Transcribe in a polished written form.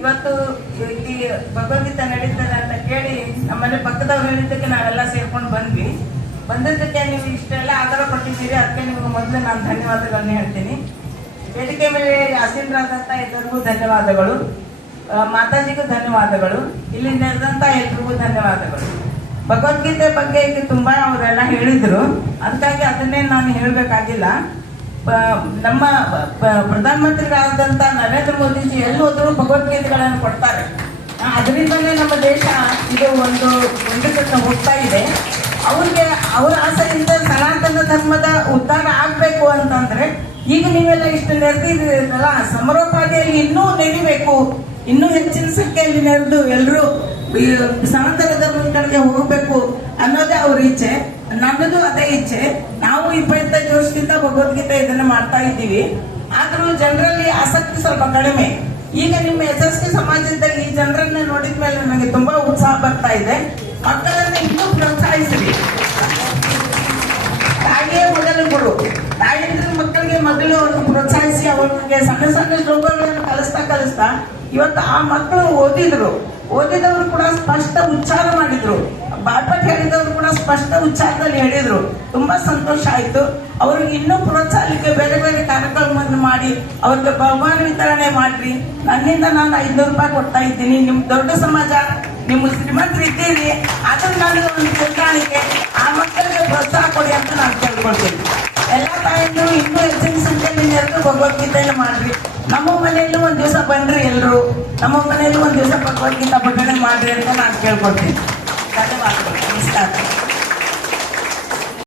ಇವತ್ತು ಇಲ್ಲಿ ಭಗವದ್ಗೀತೆ ನಡೀತದೆ ಅಂತ ಕೇಳಿ ನಮ್ಮನೆ ಪಕ್ಕದವ್ರು ಹೇಳಿದ್ದಕ್ಕೆ ನಾವೆಲ್ಲ ಸೇರ್ಕೊಂಡು ಬಂದ್ವಿ. ಬಂದಿದ್ದಕ್ಕೆ ನೀವು ಇಷ್ಟೆಲ್ಲ ಆಧಾರ ಕೊಟ್ಟಿದ್ದೀರಿ, ಅದಕ್ಕೆ ನಿಮ್ಗೆ ಮೊದಲು ನಾನು ಧನ್ಯವಾದಗಳನ್ನ ಹೇಳ್ತೀನಿ. ವೇದಿಕೆ ಮೇಲೆ ಆಸೀನರಾದಂಥ ಎಲ್ಲರಿಗೂ ಧನ್ಯವಾದಗಳು, ಮಾತಾಜಿಗೂ ಧನ್ಯವಾದಗಳು, ಇಲ್ಲಿ ನೆರೆದಂತ ಎಲ್ರಿಗೂ ಧನ್ಯವಾದಗಳು. ಭಗವದ್ಗೀತೆ ಬಗ್ಗೆ ಇಲ್ಲಿ ತುಂಬಾ ಅವರೆಲ್ಲ ಹೇಳಿದ್ರು, ಅದಕ್ಕಾಗಿ ಅದನ್ನೇ ನಾನು ಹೇಳಬೇಕಾಗಿಲ್ಲ. ನಮ್ಮ ಪ್ರಧಾನಮಂತ್ರಿಗಳಾದಂಥ ನರೇಂದ್ರ ಮೋದಿಜಿ ಎಲ್ಲಿ ಹೋದ್ರು ಭಗವದ್ಗೀತೆಗಳನ್ನು ಕೊಡ್ತಾರೆ. ಅದರಿಂದಲೇ ನಮ್ಮ ದೇಶ ಇದು ಒಂದು ಹೋಗ್ತಾ ಇದೆ. ಅವ್ರಿಗೆ ಅವರ ಆಸೆಯಿಂದ ಸನಾತನ ಧರ್ಮದ ಉದ್ಧಾರ ಆಗ್ಬೇಕು ಅಂತಂದ್ರೆ ಈಗ ನೀವೆಲ್ಲ ಇಷ್ಟು ನೆರೆದಿದ್ದೀರಲ್ಲ, ಸಮರೋಪಾದಿಯಲ್ಲಿ ಇನ್ನೂ ನೆಡಿಬೇಕು, ಇನ್ನೂ ಹೆಚ್ಚಿನ ಸಂಖ್ಯೆಯಲ್ಲಿ ನೆರೆದು ಎಲ್ಲರೂ ಸನಾತನ ಧರ್ಮದ ಕಡೆಗೆ ಹೋಗಬೇಕು ಅನ್ನೋದೇ ಅವ್ರ ಇಚ್ಛೆ. ನನ್ನದು ಅದೇ ಇಚ್ಛೆ. ನಾವು 25 ವರ್ಷದಿಂದ ಭಗವದ್ಗೀತೆ ಇದನ್ನ ಮಾಡ್ತಾ ಇದ್ದೀವಿ. ಆದ್ರೂ ಜನರಲ್ಲಿ ಆಸಕ್ತಿ ಸ್ವಲ್ಪ ಕಡಿಮೆ. ಈಗ ನಿಮ್ಮ SST ಸಮಾಜದ ಈ ಜನರನ್ನ ನೋಡಿದ ಮೇಲೆ ನನಗೆ ತುಂಬಾ ಉತ್ಸಾಹ ಬರ್ತಾ ಇದೆ. ಮಕ್ಕಳನ್ನ ಇನ್ನೂ ಪ್ರೋತ್ಸಾಹಿಸ್ರಿ. ತಾಯಿಯೇ ಮೊದಲು ಗುರು. ತಾಯಿಯಂದ್ರೆ ಮಕ್ಕಳಿಗೆ ಮೊದಲು ಅವ್ರನ್ನ ಪ್ರೋತ್ಸಾಹಿಸಿ ಅವ್ರಿಗೆ ಸಣ್ಣ ಸಣ್ಣ ಶ್ಲೋಕಗಳನ್ನು ಕಲಿಸ್ತಾ ಇವತ್ತು ಆ ಮಕ್ಕಳು ಓದಿದವರು ಕೂಡ ಸ್ಪಷ್ಟ ಉಚ್ಚಾರ ಮಾಡಿದ್ರು. ಬಾಲ್ಪಟ್ ಹೇಳಿದವರು ಕೂಡ ಸ್ಪಷ್ಟ ಉಚ್ಚಾರದಲ್ಲಿ ಹೇಳಿದ್ರು. ತುಂಬಾ ಸಂತೋಷ ಆಯ್ತು. ಅವ್ರಿಗೆ ಇನ್ನೂ ಪ್ರೋತ್ಸಾಹಕ್ಕೆ ಬೇರೆ ಬೇರೆ ಕಾರ್ಯಕ್ರಮವನ್ನು ಮಾಡಿ ಅವ್ರಿಗೆ ಬಹುಮಾನ ವಿತರಣೆ ಮಾಡ್ರಿ. ನನ್ನಿಂದ ನಾನು 500 ರೂಪಾಯಿ ಕೊಡ್ತಾ ಇದ್ದೀನಿ. ನಿಮ್ ದೊಡ್ಡ ಸಮಾಜ, ನಿಮ್ಮ ಶ್ರೀಮಂತರು ಇದ್ದೀರಿ, ಆದ್ರೂ ನನಗೆ ಒಂದು ಪ್ರೋತ್ಸಾಹಕ್ಕೆ ಆ ಮಕ್ಕಳಿಗೆ ಪ್ರೋತ್ಸಾಹ ಕೊಡಿ ಅಂತ ನಾನು ಕೇಳ್ಕೊಳ್ತೀನಿ. ಎಲ್ಲ ತಾಯಿಗಳು ಇನ್ನೂ ಹೆಚ್ಚಿನ ಸಂಖ್ಯೆಯಲ್ಲಿ ನೆರೆದು ಭಗವದ್ಗೀತೆಯನ್ನು ಮಾಡ್ರಿ. ನಮ್ಮ ಮನೆಯಲ್ಲೂ ಒಂದ್ ದಿವಸ ಬನ್ರಿ, ಎಲ್ರು ನಮ್ಮ ಮನೆಯಲ್ಲೂ ಒಂದ್ ದಿವಸ ಭಗವದ್ಗೀತಾ ಪಠಣೆ ಮಾಡ್ರಿ ಅಂತ ನಾನು ಕೇಳ್ಕೊಳ್ತೀನಿ. ಧನ್ಯವಾದಗಳು. ನಮಸ್ಕಾರ.